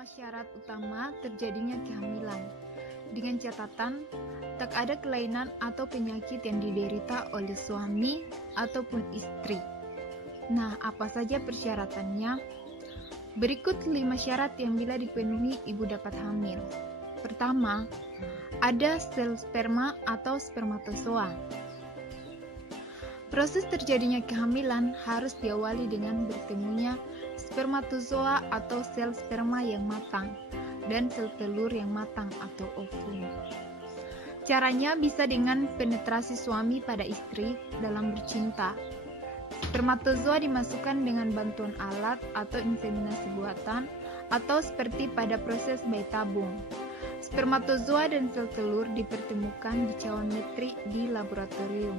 5 syarat utama terjadinya kehamilan. Dengan catatan, tak ada kelainan atau penyakit yang diderita oleh suami ataupun istri. Nah, apa saja persyaratannya? Berikut 5 syarat yang bila dipenuhi ibu dapat hamil. Pertama, ada sel sperma atau spermatozoa. Proses terjadinya kehamilan harus diawali dengan bertemunya spermatozoa atau sel sperma yang matang dan sel telur yang matang atau ovum. Caranya bisa dengan penetrasi suami pada istri dalam bercinta. Spermatozoa dimasukkan dengan bantuan alat atau inseminasi buatan atau seperti pada proses bayi tabung. Spermatozoa dan sel telur dipertemukan di cawan metrik di laboratorium.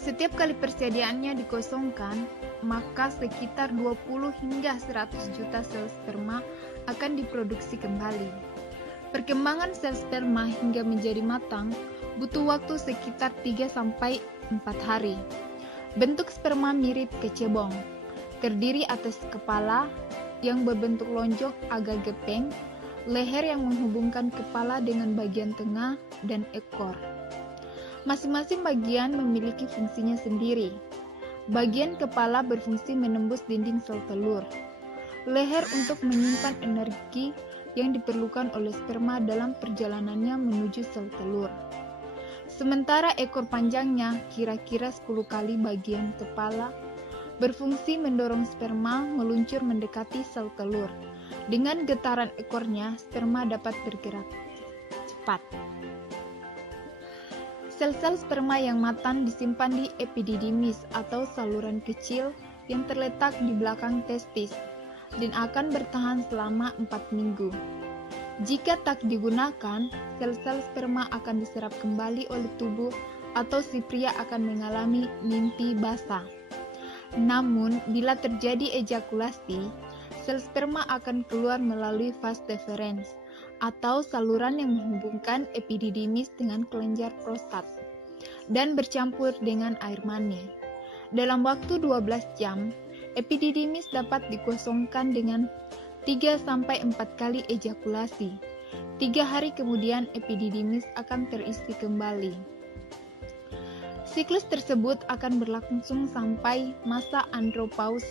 Setiap kali persediaannya dikosongkan, maka sekitar 20 hingga 100 juta sel sperma akan diproduksi kembali. Perkembangan sel sperma hingga menjadi matang butuh waktu sekitar 3-4 hari. Bentuk sperma mirip kecebong, terdiri atas kepala yang berbentuk lonjong agak gepeng, leher yang menghubungkan kepala dengan bagian tengah, dan ekor. Masing-masing bagian memiliki fungsinya sendiri. Bagian kepala berfungsi menembus dinding sel telur. Leher untuk menyimpan energi yang diperlukan oleh sperma dalam perjalanannya menuju sel telur. Sementara ekor panjangnya kira-kira 10 kali bagian kepala berfungsi mendorong sperma meluncur mendekati sel telur. Dengan getaran ekornya, sperma dapat bergerak cepat. Sel-sel sperma yang matang disimpan di epididymis atau saluran kecil yang terletak di belakang testis dan akan bertahan selama 4 minggu. Jika tak digunakan, sel-sel sperma akan diserap kembali oleh tubuh atau si pria akan mengalami mimpi basah. Namun, bila terjadi ejakulasi, sel sperma akan keluar melalui vas deferens atau saluran yang menghubungkan epididymis dengan kelenjar prostat dan bercampur dengan air mani. Dalam waktu 12 jam, epididymis dapat dikosongkan dengan 3-4 kali ejakulasi. 3 hari kemudian epididymis akan terisi kembali. Siklus tersebut akan berlangsung sampai masa andropause,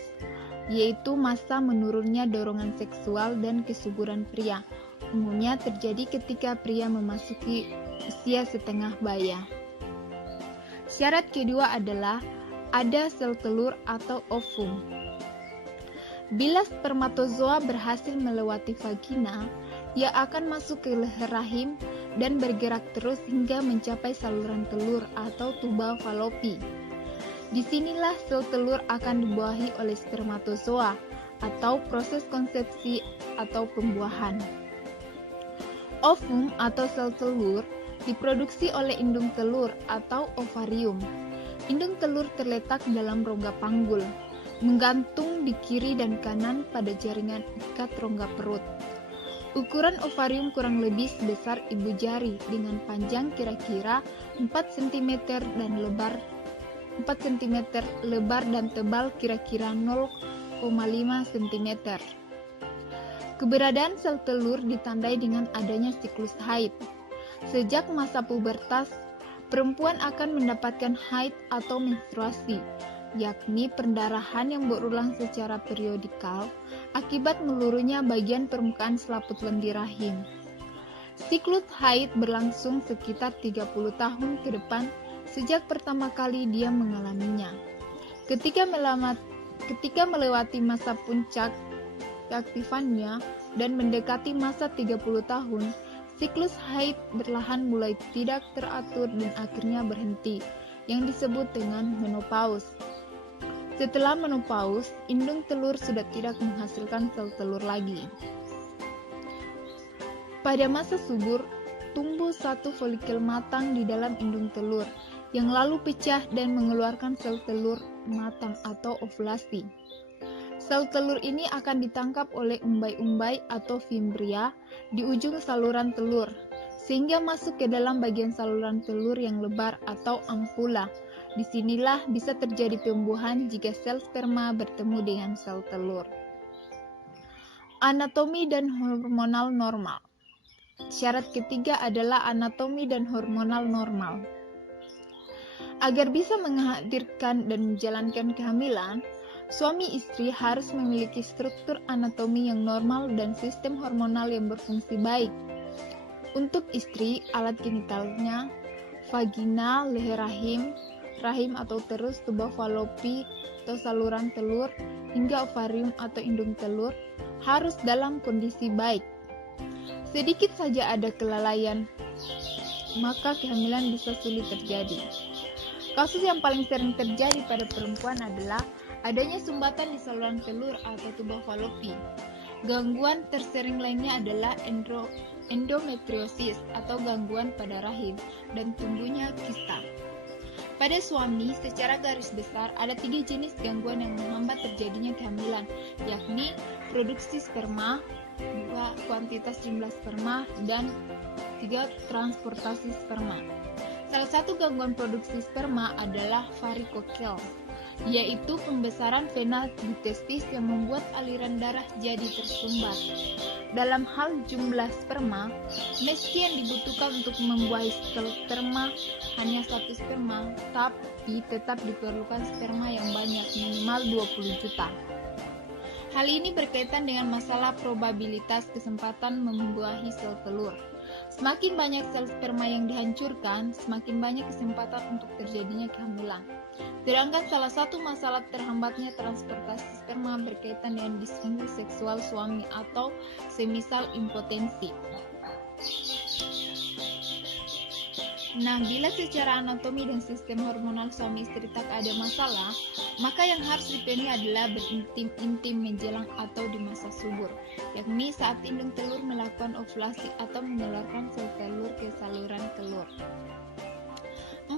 yaitu masa menurunnya dorongan seksual dan kesuburan pria. Umumnya terjadi ketika pria memasuki usia setengah baya. Syarat kedua adalah ada sel telur atau ovum. Bila spermatozoa berhasil melewati vagina, ia akan masuk ke leher rahim dan bergerak terus hingga mencapai saluran telur atau tuba falopi. Disinilah sel telur akan dibuahi oleh spermatozoa atau proses konsepsi atau pembuahan. Ovum atau sel telur diproduksi oleh indung telur atau ovarium. Indung telur terletak dalam rongga panggul, menggantung di kiri dan kanan pada jaringan ikat rongga perut. Ukuran ovarium kurang lebih sebesar ibu jari dengan panjang kira-kira 4 cm dan lebar 4 cm lebar dan tebal kira-kira 0,5 cm. Keberadaan sel telur ditandai dengan adanya siklus haid. Sejak masa pubertas, perempuan akan mendapatkan haid atau menstruasi, yakni perdarahan yang berulang secara periodikal akibat meluruhnya bagian permukaan selaput lendir rahim. Siklus haid berlangsung sekitar 30 tahun ke depan sejak pertama kali dia mengalaminya. Ketika melewati masa puncak keaktifannya dan mendekati masa 30 tahun, siklus haid berlahan mulai tidak teratur dan akhirnya berhenti, yang disebut dengan menopause. Setelah menopause, indung telur sudah tidak menghasilkan sel telur lagi. Pada masa subur, tumbuh satu folikel matang di dalam indung telur, yang lalu pecah dan mengeluarkan sel telur matang atau ovulasi. Sel telur ini akan ditangkap oleh umbai-umbai atau fimbria di ujung saluran telur, sehingga masuk ke dalam bagian saluran telur yang lebar atau ampula. Disinilah bisa terjadi pembuahan jika sel sperma bertemu dengan sel telur. Anatomi dan hormonal normal. Syarat ketiga adalah anatomi dan hormonal normal. Agar bisa menghadirkan dan menjalankan kehamilan, suami istri harus memiliki struktur anatomi yang normal dan sistem hormonal yang berfungsi baik. Untuk istri, alat genitalnya, vagina, leher rahim, rahim atau terus, tuba falopi atau saluran telur, hingga ovarium atau indung telur, harus dalam kondisi baik. Sedikit saja ada kelalaian, maka kehamilan bisa sulit terjadi. Kasus yang paling sering terjadi pada perempuan adalah adanya sumbatan di saluran telur atau tuba falopi. Gangguan tersering lainnya adalah endometriosis atau gangguan pada rahim dan tumbuhnya kista. Pada suami, secara garis besar ada 3 jenis gangguan yang menghambat terjadinya kehamilan, yakni produksi sperma, 2 kuantitas jumlah sperma, dan 3 transportasi sperma. Salah satu gangguan produksi sperma adalah varikokel, yaitu pembesaran vena di testis yang membuat aliran darah jadi tersumbat. Dalam hal jumlah sperma, meski yang dibutuhkan untuk membuahi sel sperma hanya 1 sperma, tapi tetap diperlukan sperma yang banyak, minimal 20 juta. Hal ini berkaitan dengan masalah probabilitas kesempatan membuahi sel telur. Semakin banyak sel sperma yang dihancurkan, semakin banyak kesempatan untuk terjadinya kehamilan. Sedangkan salah satu masalah terhambatnya transportasi sperma berkaitan dengan disfungsi seksual suami atau semisal impotensi. Nah, bila secara anatomi dan sistem hormonal suami istri tak ada masalah, maka yang harus dipenuhi adalah berintim-intim menjelang atau di masa subur, yakni saat indung telur melakukan ovulasi atau mengeluarkan sel telur ke saluran telur. 4.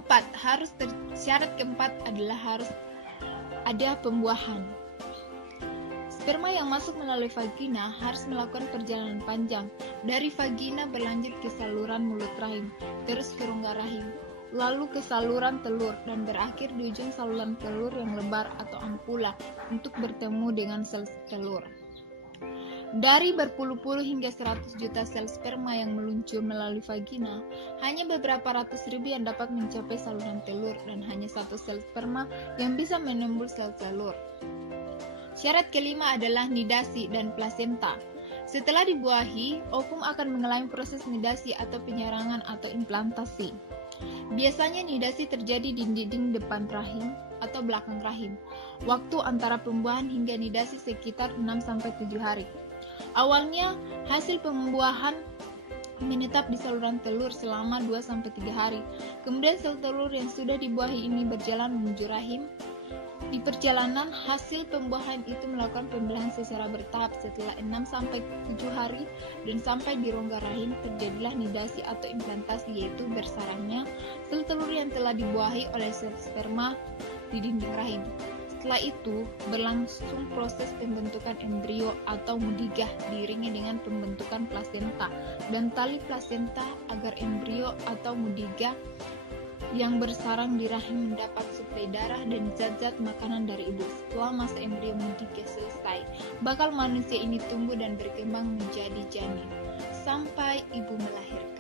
Syarat keempat adalah harus ada pembuahan. Sperma yang masuk melalui vagina harus melakukan perjalanan panjang dari vagina berlanjut ke saluran mulut rahim, terus ke rongga rahim, lalu ke saluran telur, dan berakhir di ujung saluran telur yang lebar atau ampula untuk bertemu dengan sel telur. Dari berpuluh-puluh hingga 100 juta sel sperma yang meluncur melalui vagina, hanya beberapa ratus ribu yang dapat mencapai saluran telur dan hanya 1 sel sperma yang bisa menembus sel telur. Syarat kelima adalah nidasi dan plasenta. Setelah dibuahi, ovum akan mengalami proses nidasi atau penyerangan atau implantasi. Biasanya nidasi terjadi di dinding depan rahim atau belakang rahim. Waktu antara pembuahan hingga nidasi sekitar 6-7 hari. Awalnya, hasil pembuahan menetap di saluran telur selama 2-3 hari. Kemudian sel telur yang sudah dibuahi ini berjalan menuju rahim. Di perjalanan, hasil pembuahan itu melakukan pembelahan secara bertahap. Setelah 6-7 hari dan sampai di rongga rahim, terjadilah nidasi atau implantasi, yaitu bersarangnya sel telur yang telah dibuahi oleh sel sperma di dinding rahim. Setelah itu, berlangsung proses pembentukan embrio atau mudigah diiringi dengan pembentukan plasenta dan tali plasenta agar embrio atau mudigah yang bersarang di rahim mendapat suplai darah dan zat-zat makanan dari ibu. Setelah masa embrio mudigah selesai, bakal manusia ini tumbuh dan berkembang menjadi janin sampai ibu melahirkan.